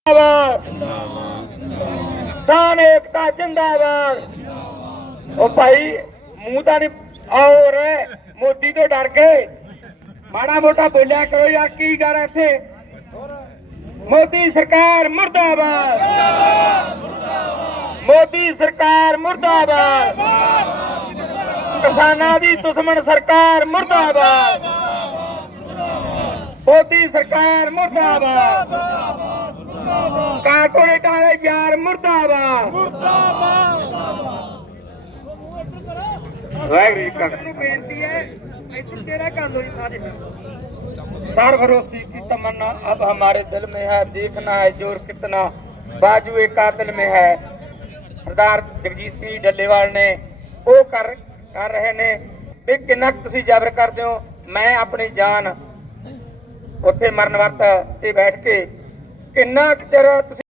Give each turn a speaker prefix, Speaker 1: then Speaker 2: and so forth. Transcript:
Speaker 1: किसान एकता जिंदाबाद। ओ भाई मुंह तो नहीं और मोदी तो डर गए, माड़ा मोटा बोलिया करो यार, की कर इत्थे। मोदी सरकार मुर्दाबाद, मोदी सरकार मुर्दाबाद, किसानां दी दुश्मन सरकार मुर्दाबाद, मोदी सरकार मुर्दाबाद, कारपोरेट वाले यार मुर्दाबाद। बेनती है सरफरोशी की तमन्ना अब हमारे दिल में है, देखना है जोर कितना बाजुए कातिल में है। सरदार जगजीत सिंह डल्लेवाल ने वो कर रहे ने भी किन्ना तुसीं जबर करदे हो। मैं अपनी जान उत्थे मरण वर्त ते बैठ के किन्ना चਿਰ